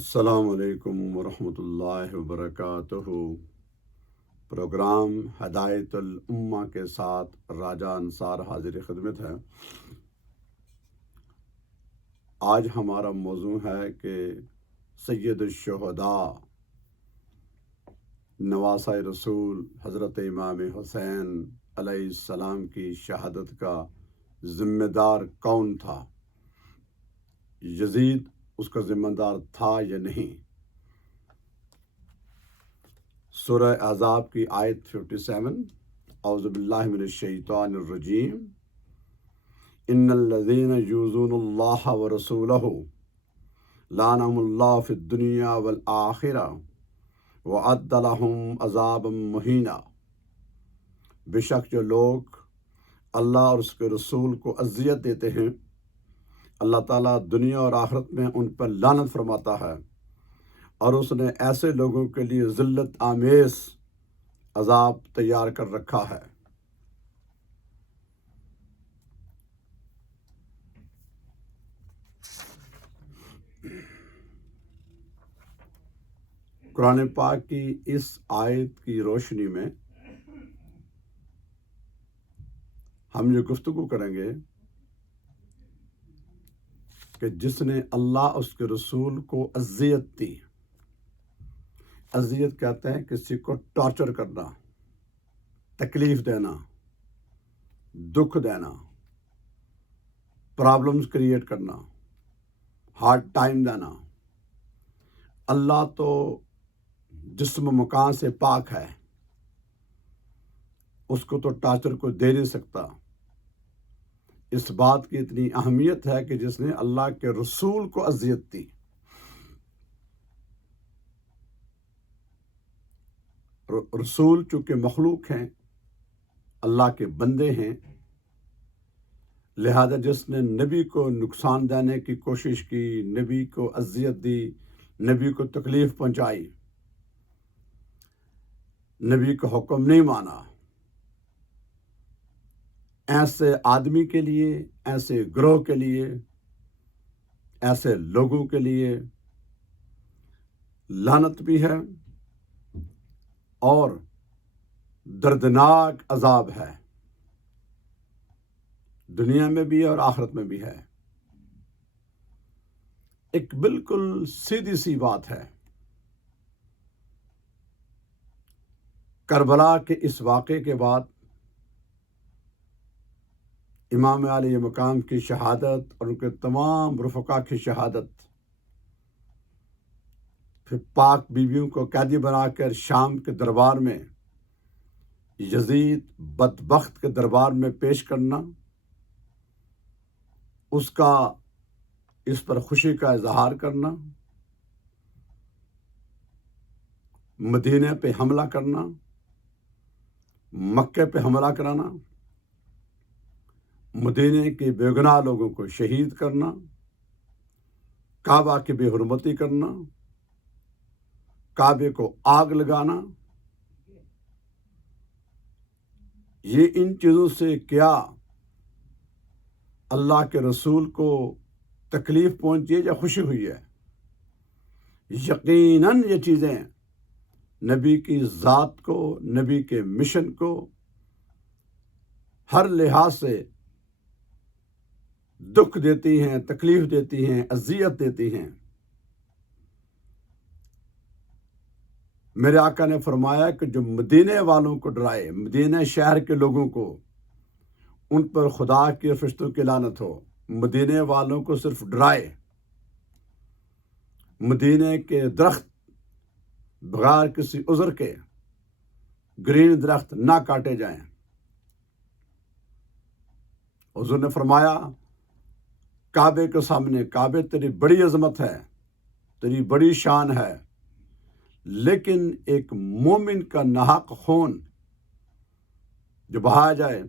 السلام علیکم ورحمۃ اللہ وبرکاتہ۔ پروگرام ہدایت الامہ کے ساتھ راجہ انصار حاضر خدمت ہے۔ آج ہمارا موضوع ہے کہ سید الشہداء نواسہ رسول حضرت امام حسین علیہ السلام کی شہادت کا ذمہ دار کون تھا؟ یزید اس کا ذمہ دار تھا یا نہیں؟ سورہ احزاب کی آیت 57، اعوذ باللہ من الشیطان الرجیم، ان الذین یؤذون اللہ ورسولہ لعنہم اللہ فی الدنیا والآخرہ وأعد لہم عذابا مہینا۔ بے شک جو لوگ اللہ اور اس کے رسول کو اذیت دیتے ہیں، اللہ تعالیٰ دنیا اور آخرت میں ان پر لعنت فرماتا ہے، اور اس نے ایسے لوگوں کے لیے ذلت آمیز عذاب تیار کر رکھا ہے۔ قرآن پاک کی اس آیت کی روشنی میں ہم یہ گفتگو کریں گے کہ جس نے اللہ اس کے رسول کو اذیت دی، اذیت کہتے ہیں کسی کو ٹارچر کرنا، تکلیف دینا، دکھ دینا، پرابلمز کریٹ کرنا، ہارڈ ٹائم دینا۔ اللہ تو جسم و مکان سے پاک ہے، اس کو تو ٹارچر کو دے نہیں سکتا۔ اس بات کی اتنی اہمیت ہے کہ جس نے اللہ کے رسول کو اذیت دی۔ رسول چونکہ مخلوق ہیں، اللہ کے بندے ہیں، لہذا جس نے نبی کو نقصان دینے کی کوشش کی، نبی کو اذیت دی، نبی کو تکلیف پہنچائی، نبی کا حکم نہیں مانا، ایسے آدمی کے لیے، ایسے گروہ کے لیے، ایسے لوگوں کے لیے لعنت بھی ہے اور دردناک عذاب ہے، دنیا میں بھی ہے اور آخرت میں بھی ہے۔ ایک بالکل سیدھی سی بات ہے۔ کربلا کے اس واقعے کے بعد امام علیہ مقام کی شہادت اور ان کے تمام رفقا کی شہادت، پھر پاک بیویوں کو قیدی بنا کر شام کے دربار میں، یزید بدبخت کے دربار میں پیش کرنا، اس کا اس پر خوشی کا اظہار کرنا، مدینے پہ حملہ کرنا، مکے پہ حملہ کرانا، مدینے کے بے گناہ لوگوں کو شہید کرنا، کعبہ کی بے حرمتی کرنا، کعبے کو آگ لگانا، یہ ان چیزوں سے کیا اللہ کے رسول کو تکلیف پہنچی ہے یا خوشی ہوئی ہے؟ یقیناً یہ چیزیں نبی کی ذات کو، نبی کے مشن کو ہر لحاظ سے دکھ دیتی ہیں، تکلیف دیتی ہیں، اذیت دیتی ہیں۔ میرے آقا نے فرمایا کہ جو مدینے والوں کو ڈرائے، مدینے شہر کے لوگوں کو، ان پر خدا کے فرشتوں کی لعنت ہو۔ مدینے والوں کو صرف ڈرائے، مدینے کے درخت بغیر کسی عذر کے، گرین درخت نہ کاٹے جائیں۔ حضور نے فرمایا کعبے کے سامنے، کعبے تیری بڑی عظمت ہے، تیری بڑی شان ہے، لیکن ایک مومن کا ناحق خون جو بہایا جائے،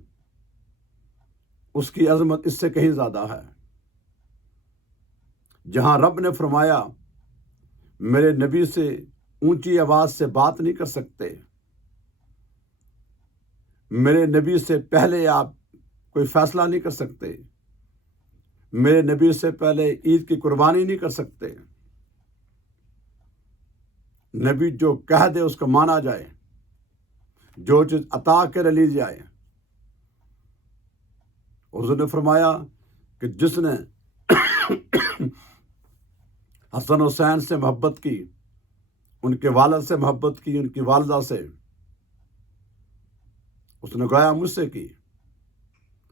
اس کی عظمت اس سے کہیں زیادہ ہے۔ جہاں رب نے فرمایا میرے نبی سے اونچی آواز سے بات نہیں کر سکتے، میرے نبی سے پہلے آپ کوئی فیصلہ نہیں کر سکتے، میرے نبی سے پہلے عید کی قربانی نہیں کر سکتے، نبی جو کہہ دے اس کو مانا جائے، جو چیز عطا کر لی جائے۔ حضور نے فرمایا کہ جس نے حسن حسین سے محبت کی، ان کے والد سے محبت کی، ان کی والدہ سے، اس نے گویا مجھ سے کی،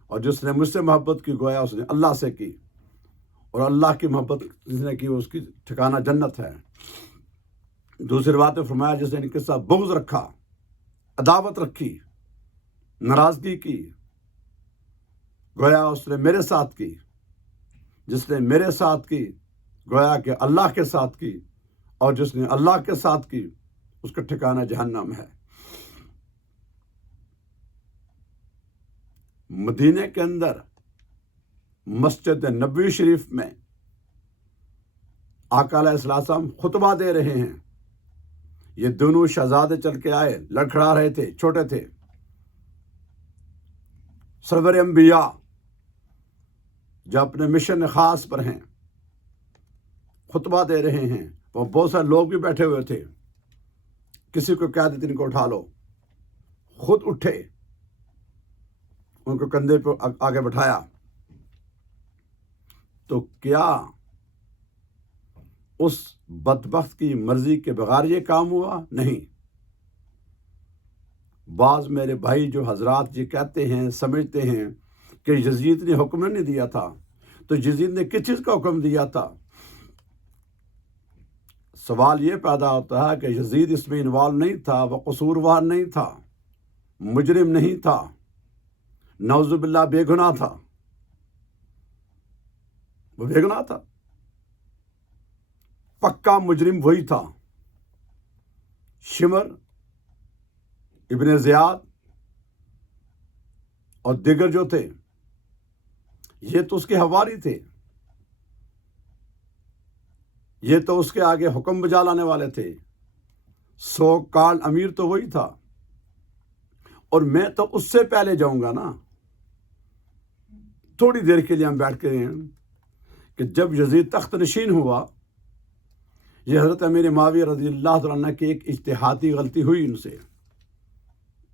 اور جس نے مجھ سے محبت کی گویا اس نے اللہ سے کی، اور اللہ کی محبت جس نے کی اس کی ٹھکانہ جنت ہے۔ دوسری بات میں فرمایا جس نے ان کے ساتھ بغض رکھا، عداوت رکھی، ناراضگی کی، گویا اس نے میرے ساتھ کی۔ جس نے میرے ساتھ کی گویا کہ اللہ کے ساتھ کی، اور جس نے اللہ کے ساتھ کی اس کا ٹھکانہ جہنم ہے۔ مدینے کے اندر مسجد نبوی شریف میں آقا علیہ السلام خطبہ دے رہے ہیں۔ یہ دونوں شہزادے چل کے آئے، لڑکھڑا رہے تھے، چھوٹے تھے۔ سرور انبیاء جو اپنے مشن خاص پر ہیں، خطبہ دے رہے ہیں، وہ بہت سارے لوگ بھی بیٹھے ہوئے تھے۔ کسی کو کہہ دیتے ان کو اٹھا لو، خود اٹھے، ان کو کندھے پہ آگے بٹھایا۔ تو کیا اس بدبخت کی مرضی کے بغیر یہ کام ہوا؟ نہیں۔ بعض میرے بھائی جو حضرات یہ کہتے ہیں، سمجھتے ہیں کہ یزید نے حکم نہیں دیا تھا، تو یزید نے کس چیز کا حکم دیا تھا؟ سوال یہ پیدا ہوتا ہے کہ یزید اس میں انوالو نہیں تھا، وہ قصوروار نہیں تھا، مجرم نہیں تھا، نعوذ باللہ بے گناہ تھا، وہ بے گناہ تھا، پکا مجرم وہی تھا۔ شمر ابن زیاد اور دیگر جو تھے یہ تو اس کے حواری تھے، یہ تو اس کے آگے حکم بجا لانے والے تھے، سو کال امیر تو وہی تھا، اور میں تو اس سے پہلے جاؤں گا نا۔ تھوڑی دیر کے لیے ہم بیٹھ کے ہیں کہ جب یزید تخت نشین ہوا، یہ حضرت امیر معاویہ رضی اللہ تعالیٰ عنہ کی ایک اجتہادی غلطی ہوئی ان سے،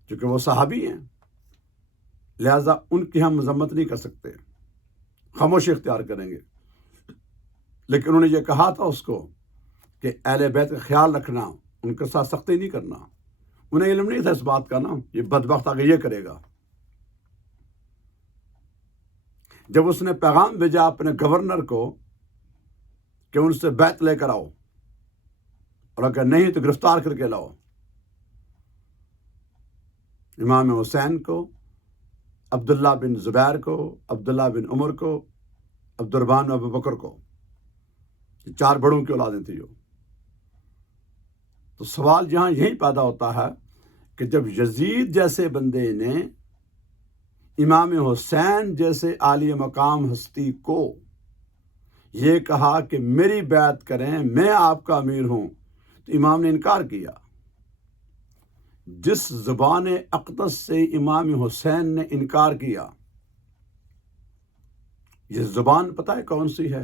چونکہ وہ صحابی ہیں، لہذا ان کی ہم مذمت نہیں کر سکتے، خاموشی اختیار کریں گے۔ لیکن انہوں نے یہ کہا تھا اس کو کہ اہل بیت کا خیال رکھنا، ان کے ساتھ سختی نہیں کرنا۔ انہیں علم نہیں تھا اس بات کا نا، یہ بدبخت آگے یہ کرے گا۔ جب اس نے پیغام بھیجا اپنے گورنر کو کہ ان سے بیعت لے کر آؤ، اور اگر نہیں تو گرفتار کر کے لاؤ، امام حسین کو، عبداللہ بن زبیر کو، عبداللہ بن عمر کو، عبد الرحمن ابو بکر کو، یہ چار بڑوں کی اولادیں تھیں جو۔ تو سوال یہاں یہی پیدا ہوتا ہے کہ جب یزید جیسے بندے نے امام حسین جیسے عالی مقام ہستی کو یہ کہا کہ میری بیعت کریں، میں آپ کا امیر ہوں، تو امام نے انکار کیا۔ جس زبان اقدس سے امام حسین نے انکار کیا، یہ زبان پتہ ہے کون سی ہے؟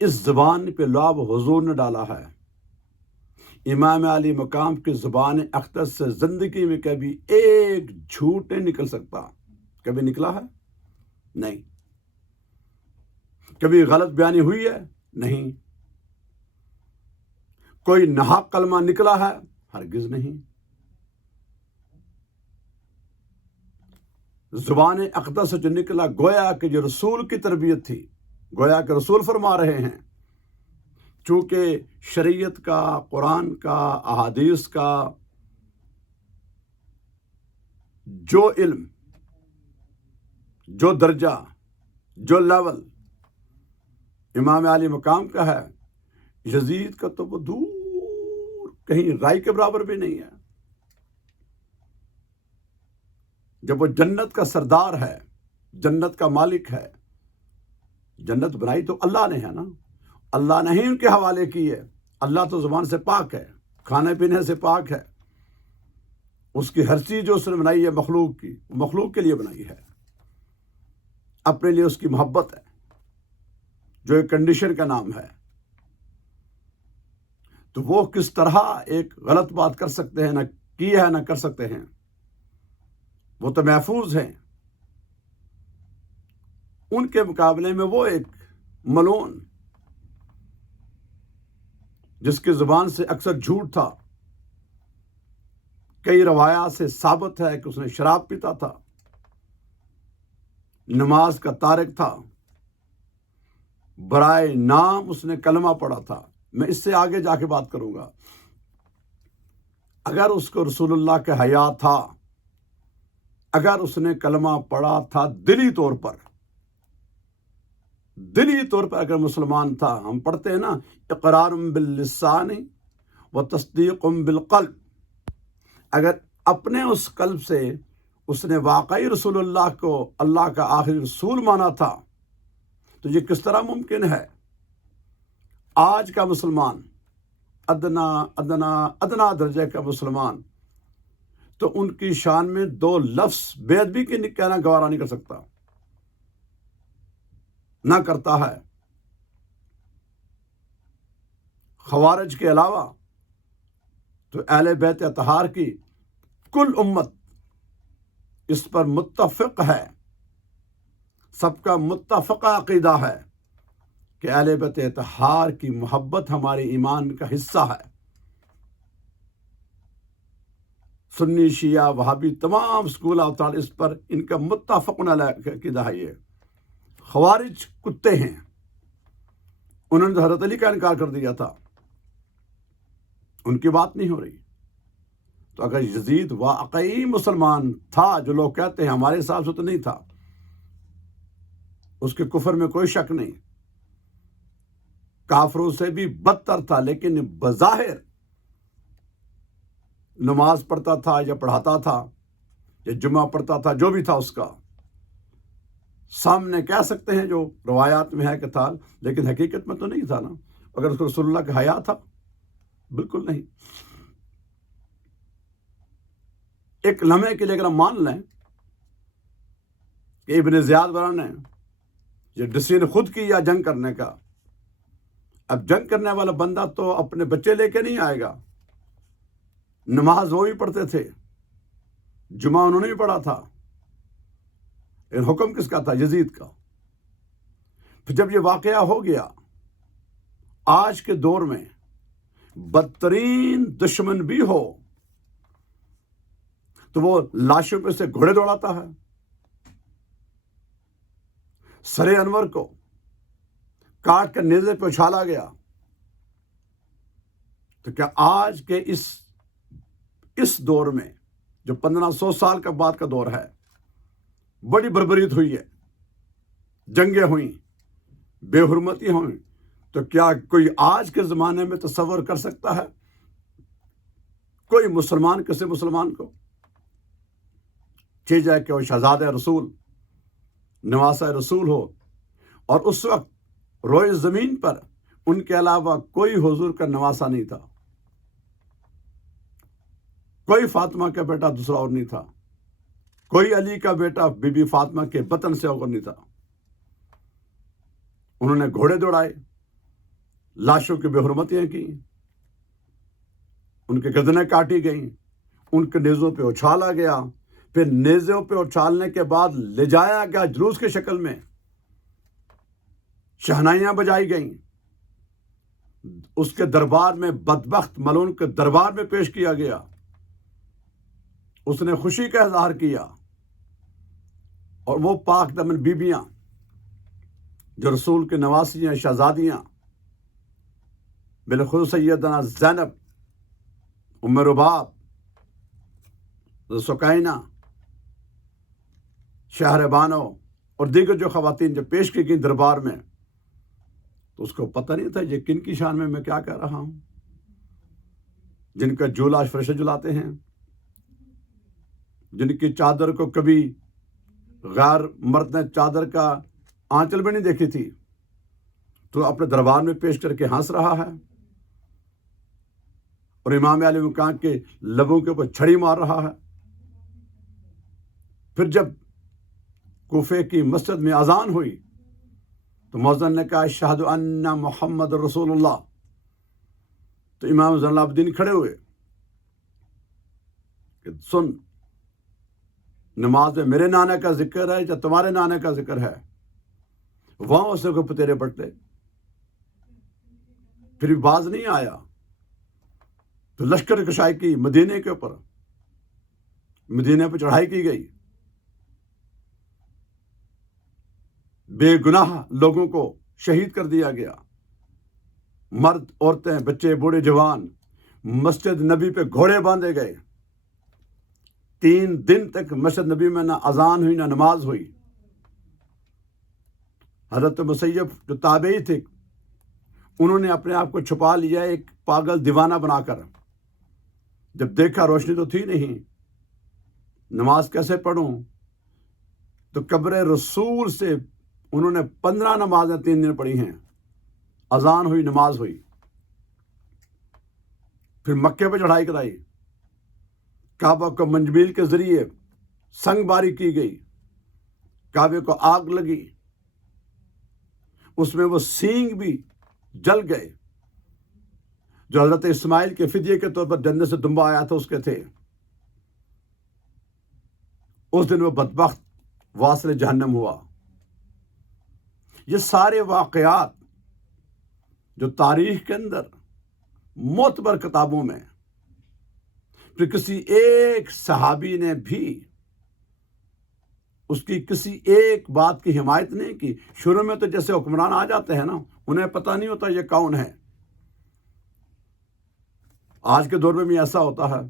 اس زبان پہ لعب حضور نے ڈالا ہے۔ امام علی مقام کی زبان اقدس سے زندگی میں کبھی ایک جھوٹ نہیں نکل سکتا۔ کبھی نکلا ہے؟ نہیں۔ کبھی غلط بیانی ہوئی ہے؟ نہیں۔ کوئی ناحق کلمہ نکلا ہے؟ ہرگز نہیں۔ زبان اقدس سے جو نکلا گویا کہ جو رسول کی تربیت تھی، گویا کہ رسول فرما رہے ہیں، چونکہ شریعت کا، قرآن کا، احادیث کا جو علم، جو درجہ، جو لیول امام علی مقام کا ہے، یزید کا تو وہ دور کہیں رائی کے برابر بھی نہیں ہے۔ جب وہ جنت کا سردار ہے، جنت کا مالک ہے، جنت بنائی تو اللہ نے ہے نا، اللہ نے ہی ان کے حوالے کی ہے۔ اللہ تو زبان سے پاک ہے، کھانے پینے سے پاک ہے، اس کی ہر چیز جو اس نے بنائی ہے مخلوق کی، مخلوق کے لیے بنائی ہے، اپنے لیے اس کی محبت ہے، جو ایک کنڈیشن کا نام ہے۔ تو وہ کس طرح ایک غلط بات کر سکتے ہیں، نہ کی ہے نہ کر سکتے ہیں، وہ تو محفوظ ہیں۔ ان کے مقابلے میں وہ ایک ملعون جس کی زبان سے اکثر جھوٹ تھا، کئی روایات سے ثابت ہے کہ اس نے شراب پیتا تھا، نماز کا تارک تھا، برائے نام اس نے کلمہ پڑھا تھا۔ میں اس سے آگے جا کے بات کروں گا۔ اگر اس کو رسول اللہ کا حیا تھا، اگر اس نے کلمہ پڑھا تھا دلی طور پر اگر مسلمان تھا، ہم پڑھتے ہیں نا اقرار باللسان و تصدیق بالقلب، اگر اپنے اس قلب سے اس نے واقعی رسول اللہ کو اللہ کا آخری رسول مانا تھا، تو یہ کس طرح ممکن ہے؟ آج کا مسلمان، ادنا درجے کا مسلمان، تو ان کی شان میں دو لفظ بے ادبی کے کہنا گوارا نہیں کر سکتا، نہ کرتا ہے۔ خوارج کے علاوہ تو اہل بیت اطہار کی کل امت اس پر متفق ہے، سب کا متفقہ عقیدہ ہے کہ اہل بیت اطہار کی محبت ہمارے ایمان کا حصہ ہے۔ سنی، شیعہ، وہابی، تمام اسکول آف تھاٹ اس پر ان کا متفق عقیدہ ہے۔ یہ خوارج کتے ہیں، انہوں نے حضرت علی کا انکار کر دیا تھا، ان کی بات نہیں ہو رہی۔ تو اگر یزید واقعی مسلمان تھا، جو لوگ کہتے ہیں، ہمارے حساب سے تو نہیں تھا، اس کے کفر میں کوئی شک نہیں، کافروں سے بھی بدتر تھا، لیکن بظاہر نماز پڑھتا تھا یا پڑھاتا تھا یا جمعہ پڑھتا تھا، جو بھی تھا اس کا سامنے کہہ سکتے ہیں جو روایات میں ہے کہ تھا، لیکن حقیقت میں تو نہیں تھا نا۔ اگر اس کو رسول اللہ کا حیا تھا، بالکل نہیں۔ ایک لمحے کے لیے اگر ہم مان لیں کہ ابن زیاد برا نے یہ ڈسیزن خود کیا جنگ کرنے کا، اب جنگ کرنے والا بندہ تو اپنے بچے لے کے نہیں آئے گا، نماز وہ بھی پڑھتے تھے، جمعہ انہوں نے بھی پڑھا تھا، حکم کس کا تھا؟ یزید کا۔ پھر جب یہ واقعہ ہو گیا، آج کے دور میں بدترین دشمن بھی ہو تو وہ لاشوں پہ سے گھوڑے دوڑاتا ہے۔ سر انور کو کاٹ کر نیزے پہ اچھالا گیا، تو کیا آج کے اس دور میں جو 1500 سال کا بعد کا دور ہے، بڑی بربریت ہوئی ہے، جنگیں ہوئیں، بے حرمتی ہوئیں، تو کیا کوئی آج کے زمانے میں تصور کر سکتا ہے کوئی مسلمان کسی مسلمان کو چیز ہے کہ وہ شہزادہ رسول، نواسہ رسول ہو، اور اس وقت روئے زمین پر ان کے علاوہ کوئی حضور کا نواسہ نہیں تھا، کوئی فاطمہ کا بیٹا دوسرا اور نہیں تھا، کوئی علی کا بیٹا بی بی فاطمہ کے بطن سے اور نہیں تھا۔ انہوں نے گھوڑے دوڑائے، لاشوں کی بے حرمتیاں کی، ان کے گردنیں کاٹی گئیں، ان کے نیزوں پہ اچھالا گیا، پھر نیزوں پہ اچھالنے کے بعد لے جایا گیا جلوس کی شکل میں، شہنائیاں بجائی گئیں، اس کے دربار میں، بدبخت ملعون کے دربار میں پیش کیا گیا، اس نے خوشی کا اظہار کیا، اور وہ پاک دامن بیبیاں جو رسول کے نواسیاں، شہزادیاں، بالخصوص سیدنا زینب، ام رباب، سکینہ، شہر بانو اور دیگر جو خواتین جو پیش کی گئیں دربار میں، تو اس کو پتہ نہیں تھا یہ کن کی شان میں کیا کہہ رہا ہوں، جن کا جولا فرشتے جلاتے ہیں، جن کی چادر کو کبھی غیر مرد نے چادر کا آنچل بھی نہیں دیکھی تھی، تو اپنے دربار میں پیش کر کے ہنس رہا ہے، اور امام علی مقام کے لبوں کے اوپر چھڑی مار رہا ہے۔ پھر جب کوفے کی مسجد میں اذان ہوئی تو مؤذن نے کہا اشہد ان محمد رسول اللہ، تو امام زین العابدین کھڑے ہوئے کہ سن، نماز میں میرے نانا کا ذکر ہے یا تمہارے نانا کا ذکر ہے؟ وہاں اسے کو پتیرے پڑتے، پھر بھی باز نہیں آیا تو لشکر کشائی کی مدینے کے اوپر، مدینے پہ چڑھائی کی گئی، بے گناہ لوگوں کو شہید کر دیا گیا، مرد، عورتیں، بچے، بوڑھے، جوان، مسجد نبی پہ گھوڑے باندھے گئے، 3 دن تک مسجد نبی میں نہ اذان ہوئی نہ نماز ہوئی۔ حضرت مسیب جو تابعی تھے، انہوں نے اپنے آپ کو چھپا لیا ایک پاگل دیوانہ بنا کر، جب دیکھا روشنی تو تھی نہیں، نماز کیسے پڑھوں، تو قبر رسول سے انہوں نے 15 نمازیں 3 دن پڑھی ہیں، اذان ہوئی، نماز ہوئی۔ پھر مکے پہ چڑھائی کرائی، کعبہ کو منجبیل کے ذریعے سنگ باری کی گئی، کعبے کو آگ لگی، اس میں وہ سینگ بھی جل گئے جو حضرت اسماعیل کے فدیے کے طور پر جنت سے دمبا آیا تھا اس کے تھے۔ اس دن وہ بدبخت واصل جہنم ہوا۔ یہ سارے واقعات جو تاریخ کے اندر معتبر کتابوں میں، پھر کسی ایک صحابی نے بھی اس کی کسی ایک بات کی حمایت نہیں کی۔ شروع میں تو جیسے حکمران آ جاتے ہیں نا، انہیں پتہ نہیں ہوتا یہ کون ہے۔ آج کے دور میں بھی ایسا ہوتا ہے،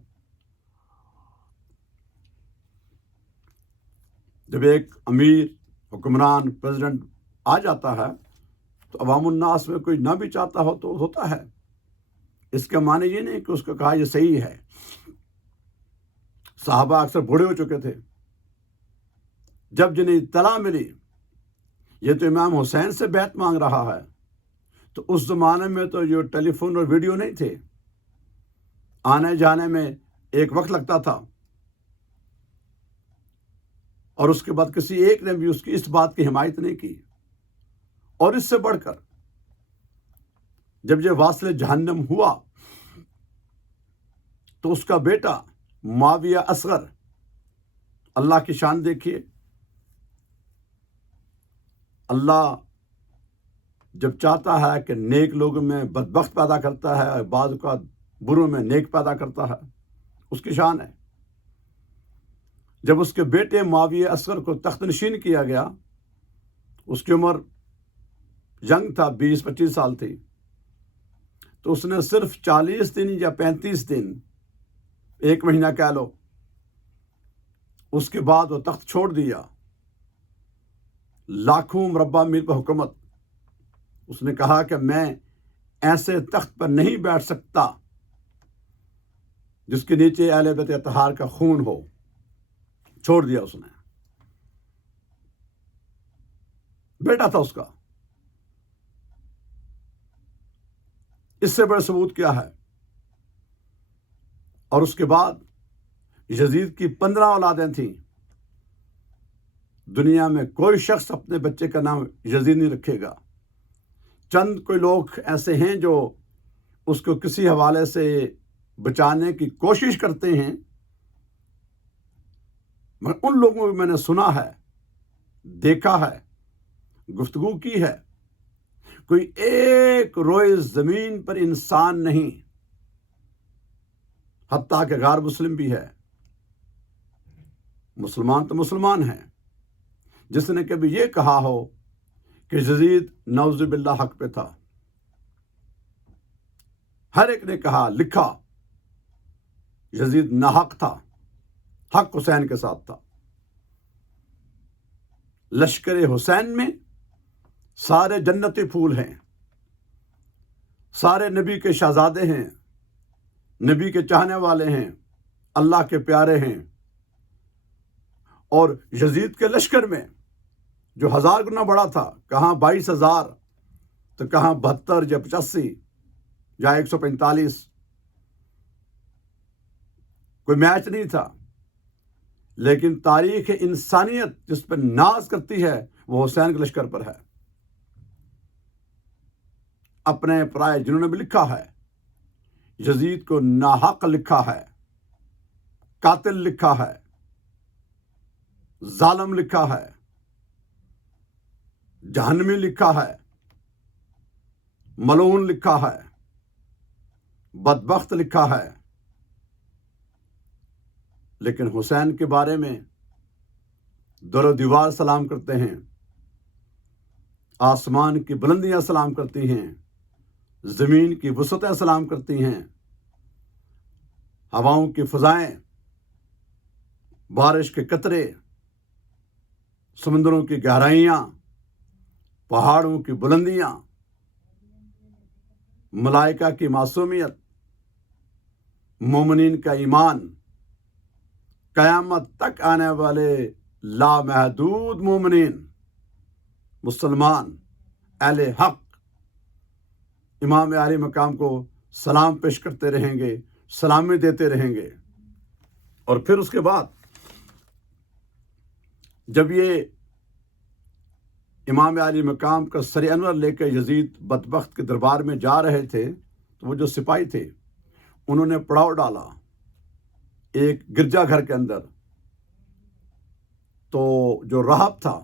جب ایک امیر، حکمران، پریزیڈنٹ آ جاتا ہے تو عوام الناس میں کوئی نہ بھی چاہتا ہو تو ہوتا ہے۔ اس کا معنی یہ نہیں کہ اس کو کہا یہ صحیح ہے۔ صحابہ اکثر بوڑھے ہو چکے تھے، جب جنہیں اطلاع ملی یہ تو امام حسین سے بیعت مانگ رہا ہے، تو اس زمانے میں تو یہ ٹیلی فون اور ویڈیو نہیں تھے، آنے جانے میں ایک وقت لگتا تھا، اور اس کے بعد کسی ایک نے بھی اس کی اس بات کی حمایت نہیں کی۔ اور اس سے بڑھ کر جب یہ واصل جہنم ہوا تو اس کا بیٹا معاویہ اصغر، اللہ کی شان دیکھیے، اللہ جب چاہتا ہے کہ نیک لوگوں میں بدبخت پیدا کرتا ہے اور بعض اوقات بروں میں نیک پیدا کرتا ہے، اس کی شان ہے۔ جب اس کے بیٹے معاویہ اصغر کو تخت نشین کیا گیا، اس کی عمر ینگ تھا، 20-25 سال تھی، تو اس نے صرف 40 دن یا 35 دن، 1 مہینہ کہہ لو، اس کے بعد وہ تخت چھوڑ دیا۔ لاکھوں مربع میل پر حکومت، اس نے کہا کہ میں ایسے تخت پر نہیں بیٹھ سکتا جس کے نیچے اہل بیت اطہار کا خون ہو، چھوڑ دیا اس نے۔ بیٹا تھا اس کا، اس سے بڑے ثبوت کیا ہے؟ اور اس کے بعد یزید کی 15 اولادیں تھیں۔ دنیا میں کوئی شخص اپنے بچے کا نام یزید نہیں رکھے گا۔ چند کوئی لوگ ایسے ہیں جو اس کو کسی حوالے سے بچانے کی کوشش کرتے ہیں، مگر ان لوگوں کو میں نے سنا ہے، دیکھا ہے، گفتگو کی ہے، کوئی ایک روئے زمین پر انسان نہیں، حتیٰ کہ غیر مسلم بھی ہے، مسلمان تو مسلمان ہیں، جس نے کبھی یہ کہا ہو کہ یزید نعوذ باللہ حق پہ تھا۔ ہر ایک نے کہا، لکھا، یزید ناحق تھا، حق حسین کے ساتھ تھا۔ لشکر حسین میں سارے جنتی پھول ہیں، سارے نبی کے شہزادے ہیں، نبی کے چاہنے والے ہیں، اللہ کے پیارے ہیں۔ اور یزید کے لشکر میں جو 1000 گنا بڑا تھا، کہاں 22,000 تو کہاں 72 یا 85 یا 145، کوئی میچ نہیں تھا۔ لیکن تاریخ انسانیت جس پر ناز کرتی ہے وہ حسین کے لشکر پر ہے۔ اپنے پرائے جنہوں نے بھی لکھا ہے، یزید کو ناحق لکھا ہے، قاتل لکھا ہے، ظالم لکھا ہے، جہنمی لکھا ہے، ملعون لکھا ہے، بدبخت لکھا ہے، لیکن حسین کے بارے میں در و دیوار سلام کرتے ہیں، آسمان کی بلندیاں سلام کرتی ہیں، زمین کی وسعتیں سلام کرتی ہیں، ہواؤں کی فضائیں، بارش کے قطرے، سمندروں کی گہرائیاں، پہاڑوں کی بلندیاں، ملائکہ کی معصومیت، مومنین کا ایمان، قیامت تک آنے والے لامحدود مومنین، مسلمان، اہل حق امام عالی مقام کو سلام پیش کرتے رہیں گے، سلامی دیتے رہیں گے۔ اور پھر اس کے بعد جب یہ امام عالی مقام کا سر انور لے کے یزید بدبخت کے دربار میں جا رہے تھے تو وہ جو سپاہی تھے انہوں نے پڑاؤ ڈالا ایک گرجا گھر کے اندر۔ تو جو راہب تھا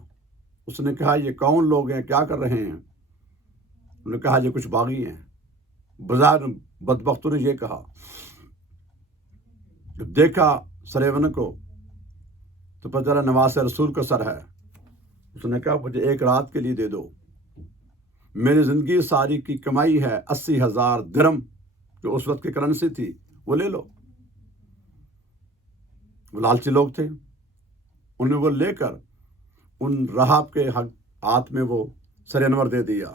اس نے کہا یہ کون لوگ ہیں، کیا کر رہے ہیں؟ انہوں نے کہا یہ کچھ باغی ہیں۔ بظاہر بدبختوں نے یہ کہا۔ جب دیکھا سر انور کو تو پتہ چلا نواز رسول کا سر ہے۔ اس نے کہا مجھے ایک رات کے لیے دے دو، میری زندگی ساری کی کمائی ہے 80,000 درم جو اس وقت کی کرنسی تھی، وہ لے لو۔ وہ لالچی لوگ تھے، انہیں وہ لے کر ان راہب کے ہاتھ میں وہ سر انور دے دیا۔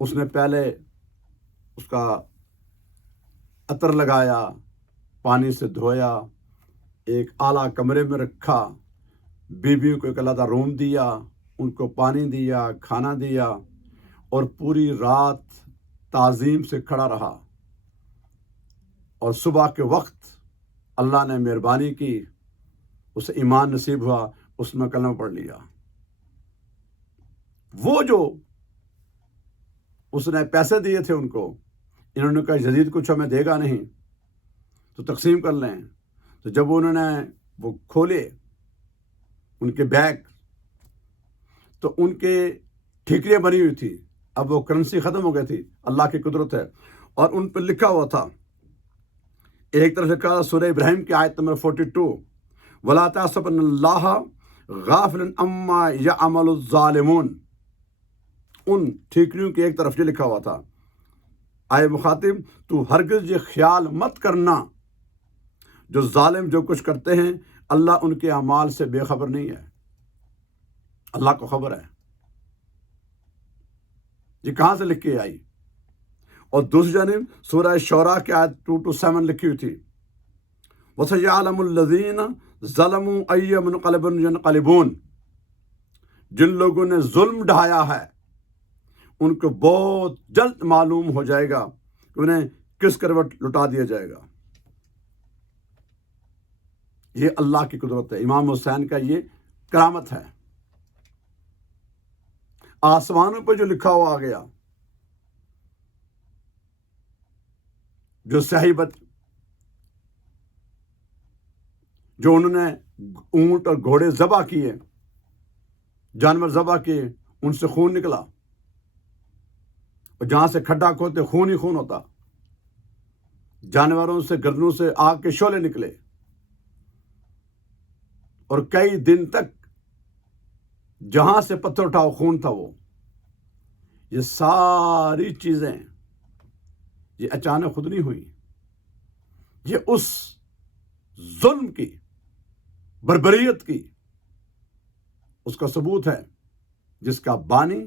اس نے پہلے اس کا عطر لگایا، پانی سے دھویا، ایک اعلیٰ کمرے میں رکھا، بیویوں کو ایک علیحدہ روم دیا، ان کو پانی دیا، کھانا دیا، اور پوری رات تعظیم سے کھڑا رہا۔ اور صبح کے وقت اللہ نے مہربانی کی، اسے ایمان نصیب ہوا، اس نے کلمہ پڑھ لیا۔ وہ جو اس نے پیسے دیے تھے ان کو، انہوں نے کہا یزید کچھ ہمیں دے گا نہیں تو تقسیم کر لیں۔ تو جب انہوں نے وہ کھولے ان کے بیگ تو ان کے ٹھیکریاں بنی ہوئی تھی، اب وہ کرنسی ختم ہو گئی تھی، اللہ کی قدرت ہے، اور ان پہ لکھا ہوا تھا، ایک طرف لکھا تھا سورہ ابراہیم کی آیت نمبر 42، وَلَا تَحْسَبَنَّ اللَّهَ غَافِلًا عَمَّا يَعْمَلُ الظَّالِمُونَ۔ ان ٹھیکریوں کی ایک طرف یہ لکھا ہوا تھا، آئے مخاطب تو ہرگز یہ خیال مت کرنا جو ظالم جو کچھ کرتے ہیں اللہ ان کے اعمال سے بے خبر نہیں ہے، اللہ کو خبر ہے۔ یہ کہاں سے لکھ کے آئی؟ اور دوسری جانب سورہ شعراء کی آیت 2-7 لکھی ہوئی تھی، وَسَيَعْلَمُ الَّذِينَ ظَلَمُوا أَيَّ مُنْقَلَبٍ يَنْقَلِبُونَ۔ جن لوگوں نے ظلم ڈھایا ہے ان کو بہت جلد معلوم ہو جائے گا کہ انہیں کس کروٹ لٹا دیا جائے گا۔ یہ اللہ کی قدرت ہے، امام حسین کا یہ کرامت ہے۔ آسمانوں پہ جو لکھا ہوا آ گیا، جو صحیبت جو انہوں نے اونٹ اور گھوڑے ذبح کیے، جانور ذبح کیے، ان سے خون نکلا، اور جہاں سے کھڈا کھودتے خون ہی خون ہوتا، جانوروں سے گردنوں سے آگ کے شعلے نکلے، اور کئی دن تک جہاں سے پتھر اٹھاؤ خون تھا وہ۔ یہ ساری چیزیں یہ اچانک خود نہیں ہوئی، یہ اس ظلم کی، بربریت کی اس کا ثبوت ہے جس کا بانی،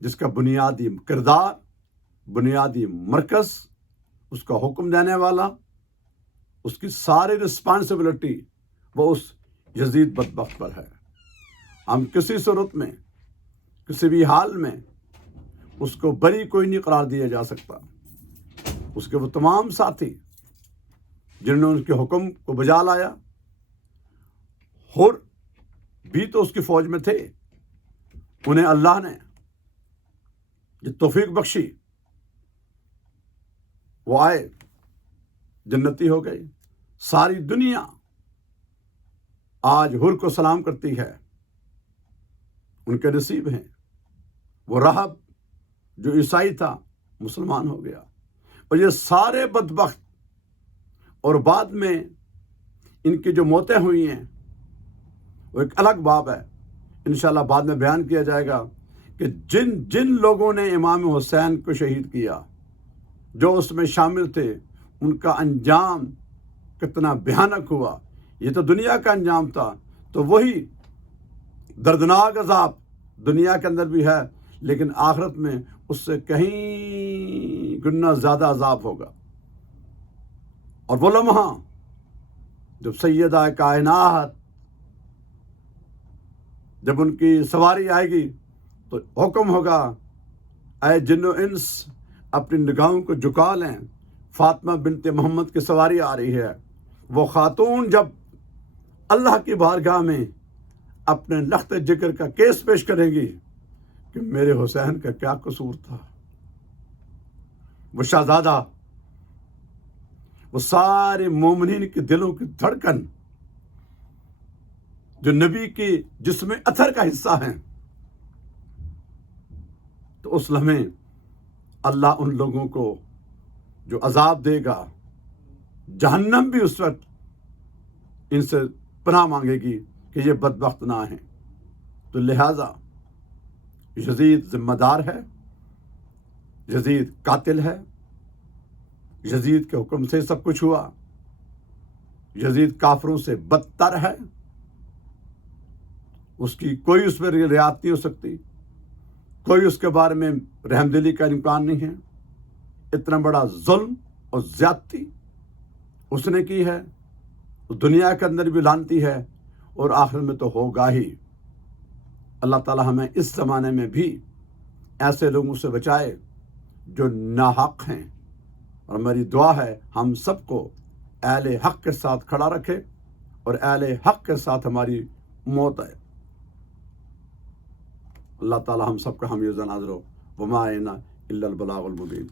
جس کا بنیادی کردار، بنیادی مرکز، اس کا حکم دینے والا، اس کی ساری رسپانسبلٹی وہ اس یزید بدبخت پر ہے۔ ہم کسی صورت میں، کسی بھی حال میں اس کو بری کوئی نہیں قرار دیا جا سکتا۔ اس کے وہ تمام ساتھی جنہوں نے اس کے حکم کو بجا لایا، اور بھی تو اس کی فوج میں تھے، انہیں اللہ نے یہ توفیق بخشی وہ آئے، جنتی ہو گئی. ساری دنیا آج حر کو سلام کرتی ہے، ان کے نصیب ہیں. وہ راہب جو عیسائی تھا مسلمان ہو گیا. اور یہ سارے بدبخت، اور بعد میں ان کی جو موتیں ہوئی ہیں وہ ایک الگ باب ہے، انشاءاللہ بعد میں بیان کیا جائے گا کہ جن لوگوں نے امام حسین کو شہید کیا، جو اس میں شامل تھے، ان کا انجام کتنا بھیانک ہوا. یہ تو دنیا کا انجام تھا، تو وہی دردناک عذاب دنیا کے اندر بھی ہے، لیکن آخرت میں اس سے کہیں گنا زیادہ عذاب ہوگا. اور وہ لمحہ جب سیدہ کائنات، جب ان کی سواری آئے گی تو حکم ہوگا، اے جن و انس اپنی نگاہوں کو جھکا لیں، فاطمہ بنت محمد کی سواری آ رہی ہے. وہ خاتون جب اللہ کی بارگاہ میں اپنے لخت جگر کا کیس پیش کریں گی کہ میرے حسین کا کیا قصور تھا. وہ شہزادہ، وہ سارے مومنین کے دلوں کی دھڑکن جو نبی کی جسم اطہر کا حصہ ہیں، تو اس لمحے اللہ ان لوگوں کو جو عذاب دے گا، جہنم بھی اس وقت ان سے پناہ مانگے گی کہ یہ بدبخت نہ ہیں. تو لہٰذا یزید ذمہ دار ہے، یزید قاتل ہے، یزید کے حکم سے سب کچھ ہوا، یزید کافروں سے بدتر ہے، اس کی کوئی اس میں رعایت نہیں ہو سکتی، کوئی اس کے بارے میں رحم دلی کا امکان نہیں ہے. اتنا بڑا ظلم اور زیادتی اس نے کی ہے، دنیا کے اندر بھی لانتی ہے اور آخر میں تو ہوگا ہی. اللہ تعالی ہمیں اس زمانے میں بھی ایسے لوگوں سے بچائے جو ناحق ہیں، اور میری دعا ہے ہم سب کو اہل حق کے ساتھ کھڑا رکھے اور اہل حق کے ساتھ ہماری موت ہے. اللہ تعالی ہم سب کا حمیز ناظر ہو. وما علینا الا البلاغ المبین.